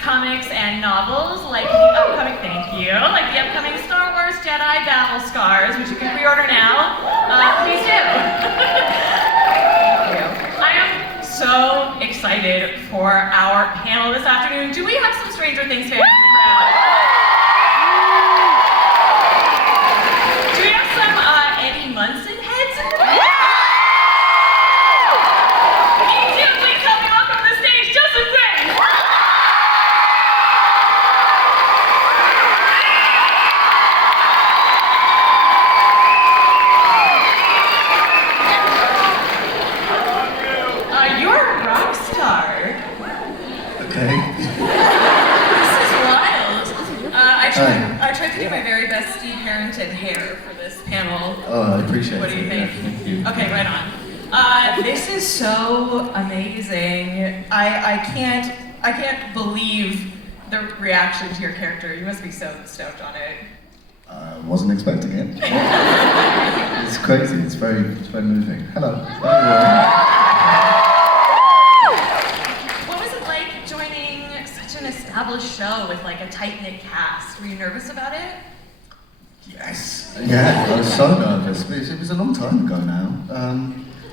comics and novels, like the upcoming, like the upcoming Star Wars Jedi Battle Scars, which you can pre-order now, please do. Thank you. I am so excited for our panel this afternoon. Do we have some Stranger Things fans in the crowd? Do we have some Eddie Munson heads in the crowd? I tried to do my very best Steve Harrington hair for this panel. Oh, I appreciate it. What do you think? Yeah, thank you. Okay, right on. This is so amazing. I can't believe the reaction to your character. You must be so stoked on it. I wasn't expecting it. It's crazy. It's very moving. Hello. An established show with like a tight-knit cast. Were you nervous about it? Yes. Yeah, I was so nervous. It was a long time ago now.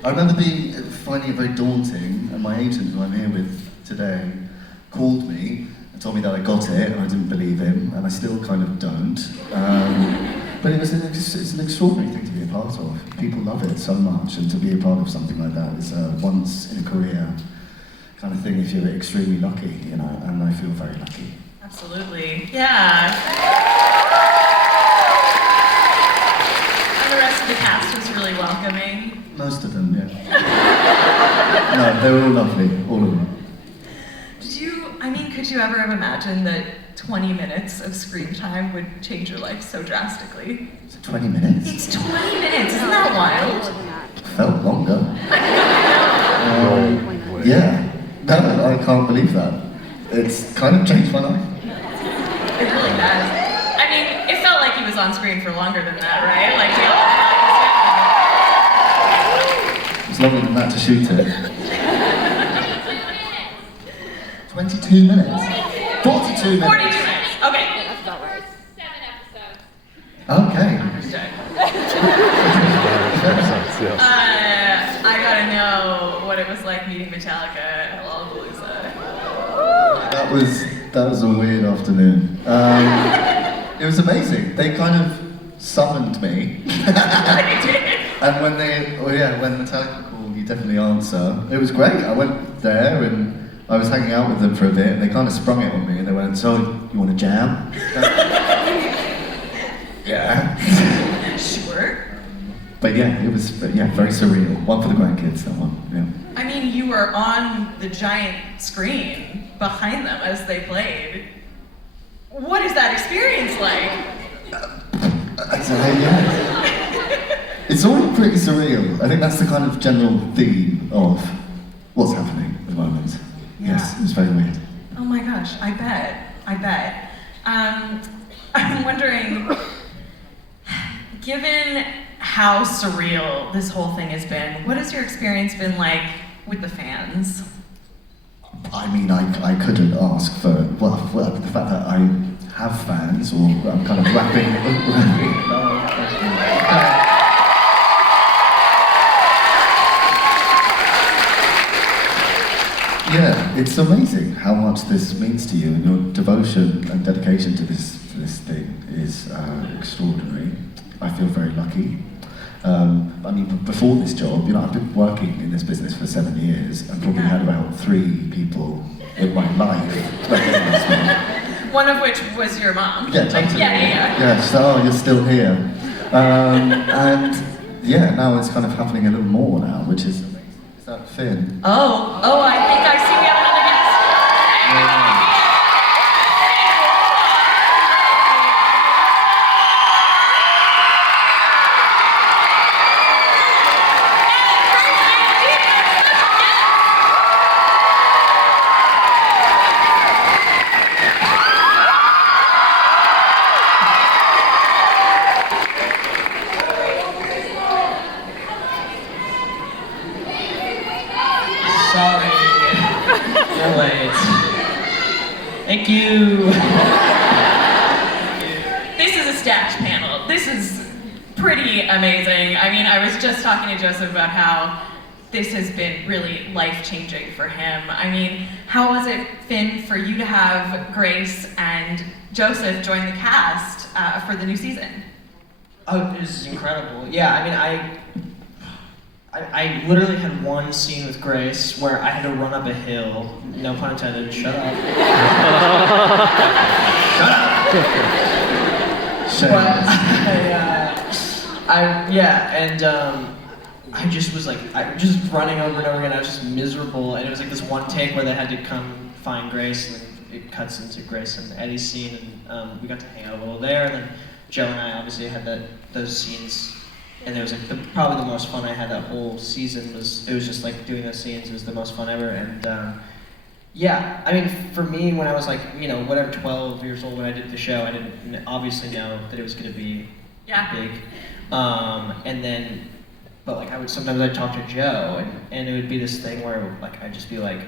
I remember finding it very daunting, and my agent, who I'm here with today, called me and told me that I got it, and I didn't believe him, and I still kind of don't. But it's an extraordinary thing to be a part of. People love it so much, and to be a part of something like that is once in a career kind of thing if you're extremely lucky, you know, and I feel very lucky. Absolutely, yeah. And the rest of the cast was really welcoming. Most of them, yeah. No, they were all lovely, all of them. Could you ever have imagined that 20 minutes of screen time would change your life so drastically? Is it 20 minutes? It's 20 minutes, isn't that wild? It felt longer. Yeah. No, I can't believe that. It's kind of changed my life. It really has. I mean, it felt like he was on screen for longer than that, right? Like, it was longer than that to shoot it. 22 minutes. 42 minutes. 42 minutes. Okay. That's about right. 7 episodes. Okay. Understood. I gotta know what it was like meeting Metallica at Lollapalooza. That was a weird afternoon. It was amazing. They kind of summoned me. And when Metallica called, you definitely answer. It was great. I went there and I was hanging out with them for a bit, and they kind of sprung it on me, and they went, "So, you want to jam?" Yeah. Sure. But yeah, it was very surreal. One for the grandkids, that one. Yeah. I mean, you were on the giant screen behind them as they played. What is that experience like? It's all pretty surreal. I think that's the kind of general theme of what's happening at the moment. Yeah. Yes, it's very weird. Oh my gosh, I bet. I'm wondering, given how surreal this whole thing has been, what has your experience been like with the fans? I mean, I couldn't ask for, the fact that I have fans, or I'm kind of rapping. Yeah, it's amazing how much this means to you, and your devotion and dedication to this thing is extraordinary. I feel very lucky. I mean, before this job, you know, I've been working in this business for 7 years, and probably had about 3 people in my life recognize me. One of which was your mom. Yeah, totally. Yeah. Yes, oh, you're still here. And yeah, now it's kind of happening a little more now, which is amazing. Is that Finn? Oh, I think I see we have another guest. Sorry. Thank you. This is a stacked panel. This is pretty amazing. I mean, I was just talking to Joseph about how this has been really life-changing for him. I mean, how was it, Finn, for you to have Grace and Joseph join the cast for the new season? Oh, this is incredible. Yeah, I mean, I literally had one scene with Grace where I had to run up a hill. No pun intended. Shut up. Shut up. But I just was like, I was just running over and over again. I was just miserable, and it was like this one take where they had to come find Grace, and then it cuts into Grace and Eddie's scene, and we got to hang out a little there. And then Joe and I obviously had those scenes, and it was like probably the most fun I had that whole season. It was just like doing those scenes. It was the most fun ever, and yeah, I mean, for me, when I was like, 12 years old when I did the show, I didn't obviously know that it was going to be big. And then, but like sometimes I'd talk to Joe, and it would be this thing where like I'd just be like,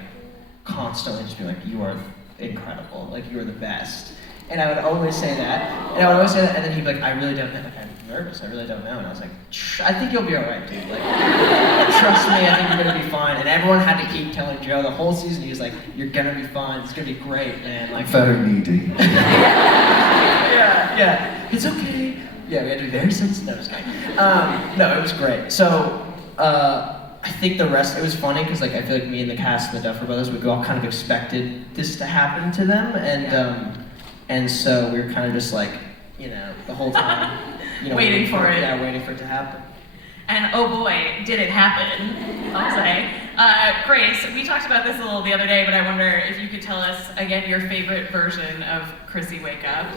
constantly just be like, you are incredible, like you are the best. And I would always say that, and then he'd be like, I really don't know, like I'm nervous, I really don't know. And I was like, I think you'll be alright, dude. Like, trust me, I think you're gonna be fine. And everyone had to keep telling Joe the whole season, he was like, you're gonna be fine, it's gonna be great, man. Like, very needy. yeah, it's okay. Yeah, we had to be very sensitive. No, I was kidding. No, it was great. So, I think the rest, it was funny because like I feel like me and the cast and the Duffer Brothers, we all kind of expected this to happen to them, and so we were kind of just like, the whole time, waiting for it. Yeah, waiting for it to happen. And oh boy, did it happen, I'll say. Grace, we talked about this a little the other day, but I wonder if you could tell us, again, your favorite version of Chrissy Wake Up.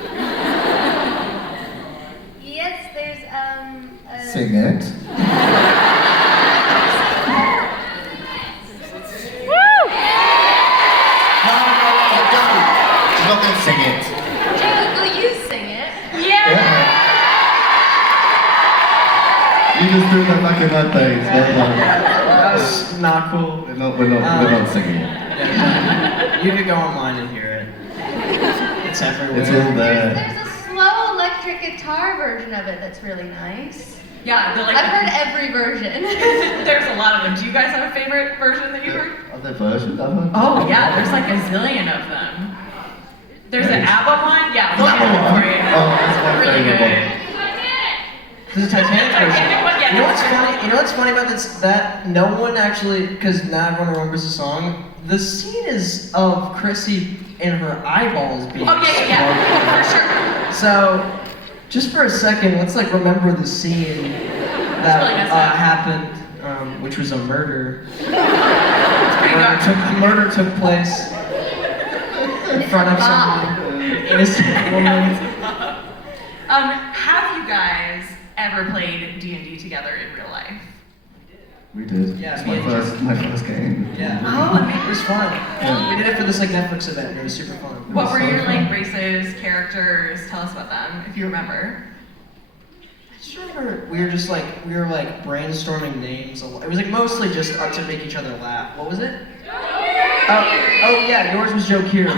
Yes, there's, Sing it. No, she's not going to sing it. Joe, will you sing it? Yeah! You just threw that back in my face. That was not cool. We're not singing it. You could go online and hear it. It's everywhere. It's all there. There's a slow electric guitar version of it that's really nice. Yeah, I've heard every version. There's a lot of them. Do you guys have a favorite version that you heard? Are there versions of them? Oh yeah, there's like a zillion of them. There's an ABBA one? Yeah, look ABBA at it one? for you. Oh, that's my Really favorite good. There's a Titanic version. Titanic one? Yeah, You know what's that's funny? You know what's funny about this? That no one actually, because not everyone remembers the song. The scene is of Chrissy and her eyeballs being. Oh yeah, for sure. So, just for a second, let's like remember the scene that really messed up. happened, which was a murder. Pretty dark. Murder took place in front of some innocent woman. Have you guys ever played D&D together in real life? We did. Yeah, it's me and my first game. Yeah. Oh, It was fun. Yeah. We did it for this like Netflix event. And it was super fun. What were so your fun. like races, characters? Tell us about them, if you remember. I just remember we were brainstorming names. It was like mostly just to make each other laugh. What was it? Oh yeah, yours was Joe Keery.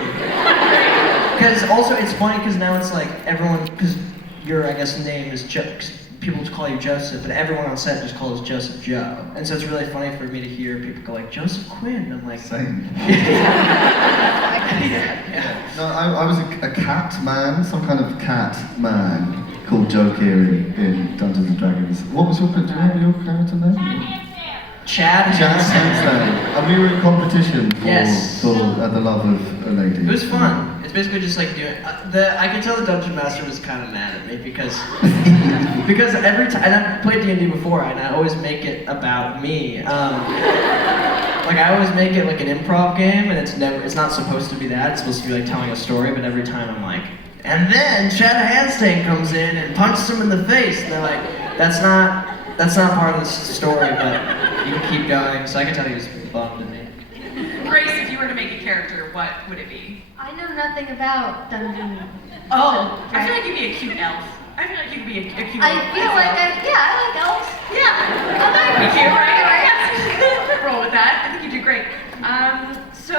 Because also it's funny because now it's like everyone, because your name is Joe. People call you Joseph, but everyone on set just calls Joseph Joe. And so it's really funny for me to hear people go like, Joseph Quinn. I'm like, Same. yeah. No, I was a cat man, some kind of cat man called Joe Keery in Dungeons and Dragons. What was your character name? Chad. Chad Sandstorm. And we were in competition for, Yes. for the love of a lady. It was fun. It's basically just like doing. I could tell the dungeon master was kind of mad at me because every time, and I've played D&D before, and I always make it about me. Like I always make it like an improv game, and it's not supposed to be that. It's supposed to be like telling a story, but every time I'm like, and then Chad Handstand comes in and punches him in the face, and they're like, that's not part of the story, but you can keep going. So I can tell he was bummed at me. Grace, if you were to make a character, what would it be? I know nothing about Dungeon. Oh, I feel like you'd be a cute elf. I feel like you could be a cute I elf. feel like I like elves. Yeah. Oh, that would be cute, right? Yes. Roll with that. I think you do great. So,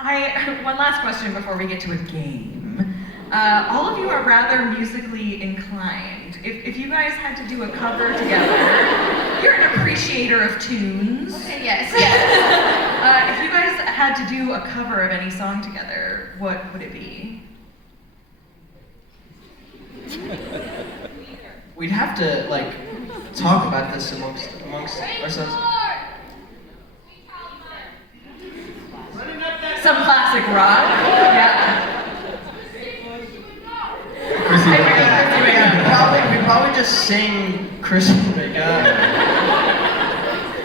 One last question before we get to a game. All of you are rather musically inclined. If you guys had to do a cover together, you're an appreciator of tunes. Okay, yes. If you guys had to do a cover of any song together, what would it be? We'd have to like talk about this amongst ourselves. Some classic rock. Yeah. Chrissy, We'd probably just sing Chrissy Wake Up.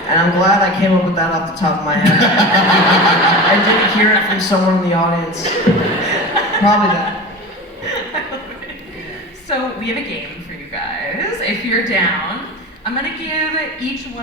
And I'm glad I came up with that off the top of my head. I didn't hear it from someone in the audience. Probably that. So we have a game for you guys. If you're down, I'm gonna give each one